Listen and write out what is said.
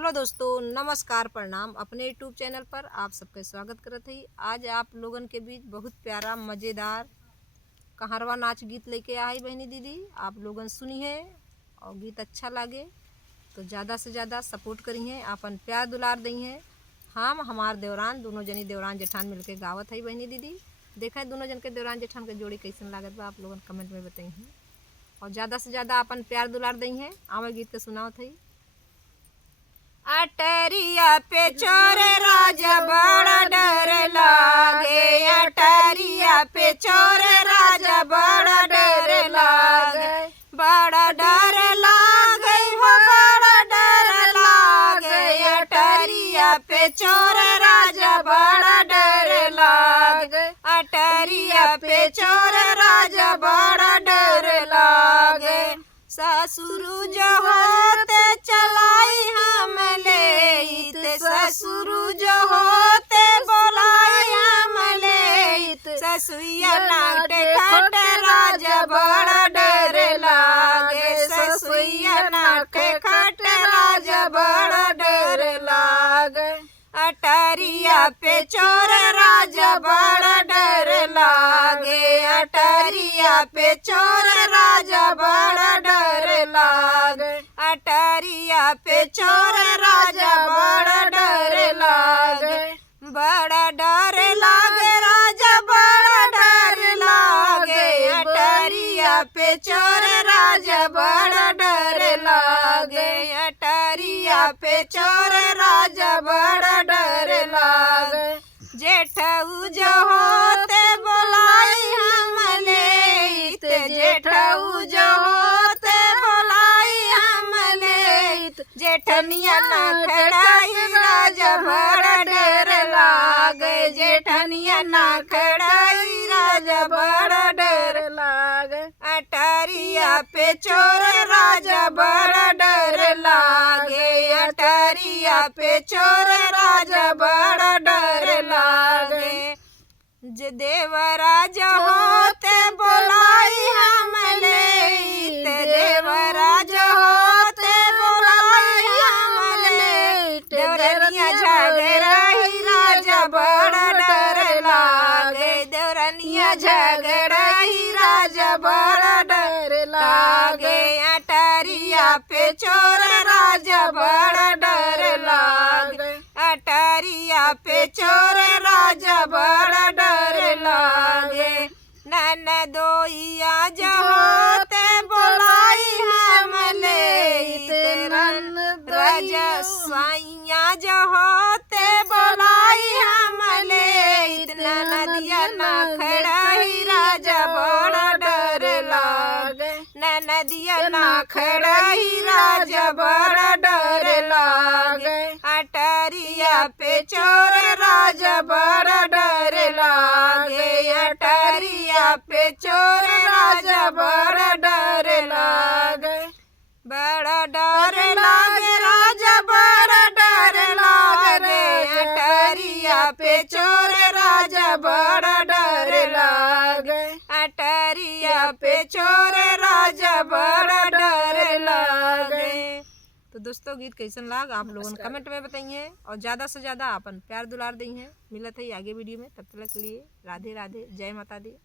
Hello दोस्तों, नमस्कार, प्रणाम। अपने यूट्यूब चैनल पर आप सबका स्वागत करत हई। आज आप लोगन के बीच बहुत प्यारा मज़ेदार कहारवा नाच गीत लेके आई बहनी दीदी। आप लोगन सुनी है और गीत अच्छा लगे तो ज़्यादा से ज़्यादा सपोर्ट करी हैं, अपन प्यार दुलार दी हैं। हम हमार देवरान दोनों जनी देवरान जेठान मिलके गावत हई बहनी दीदी। देखा दोनों जन के देवरान जेठान के जोड़ी कैसन लागत बा, आप लोगन कमेंट में बताई हैं और ज़्यादा से ज़्यादा अपन प्यार दुलार दी हैं। आवे गीत के सुनावत हई। अटरिया पे चोर राजा बड़ा डर लागे, अटरिया पे चोर राजा बड़ा डर लागे, बड़ा डर लागे हो बड़ा डर लागे, अटरिया पे चोर राजा बड़ा डर लागे, अटरिया पे चोर राजा बड़ा डर लागे। ससुर जो होते चलाई हम लेत, ससुर जो होते बोलाई हम लेत, ससुइया नाटे खट राजा बड़ा डर लागे, ससुइया नाटे खट राजा बड़ा डर लागे। अटरिया पे चोर राजा बड़ा डर लागे, अटरिया पे चोर राजा बड़ा डर लागे, अटरिया पे चोर राजा बड़ा डर लागे, बड़ा डर लागे राजा बड़ा डर लागे, अटरिया पे चोर राजा बड़ा डर लागे, अटरिया पे चोर राजा बड़ा डर लागे। जेठऊ जो होते बोलाई हम लेत, जेठऊ जो होते बोलाई हम लेत, जेठनिया ना खड़ाई राजा बड़ा डर लागे, जेठनिया ना खड़ाई राजा बड़ा डर लागे। अटरिया पे चोर राजा बड़ा डर लागे, अटरिया पे चोर राजा बड़ा डर लागे। जे देवराज होते बोलाई हम लेत, देवराज होते बोलाई हम लेत, देवरनिया झगड़ाई राजा बड़ा डर लागे, देवरनिया झगड़ाई राजा बड़ा डर लागे। अटरिया पे चोर राजा बड़ा डर लागे, अटरिया पे चोर राजा बड़ा डर लागे। ननदोइया जो होते बोलाई हम लेत, राजा स्वाइया जो होते बोलाई हम लेत, ननदिया ना खड़ाई राजा बड़ा डर लागे, ननदिया ना खड़ाई राजा बड़ा डर लागे। अटरिया पे चोर राजा बड़ा डर लागे, अटरिया पे चोर राजा बड़ा डर लागे, बड़ा डर लागे राजा बड़ा डर लागे, अटरिया पे चोर राजा बड़ा डर लागे, अटरिया पे चोर राजा बड़ा डर लागे। तो दोस्तों गीत कैसन लाग आप लोगों ने कमेंट में बताइए और ज़्यादा से ज़्यादा अपन प्यार दुलार दी हैं। मिलत है आगे वीडियो में, तब तक के लिए राधे राधे, जय माता दी।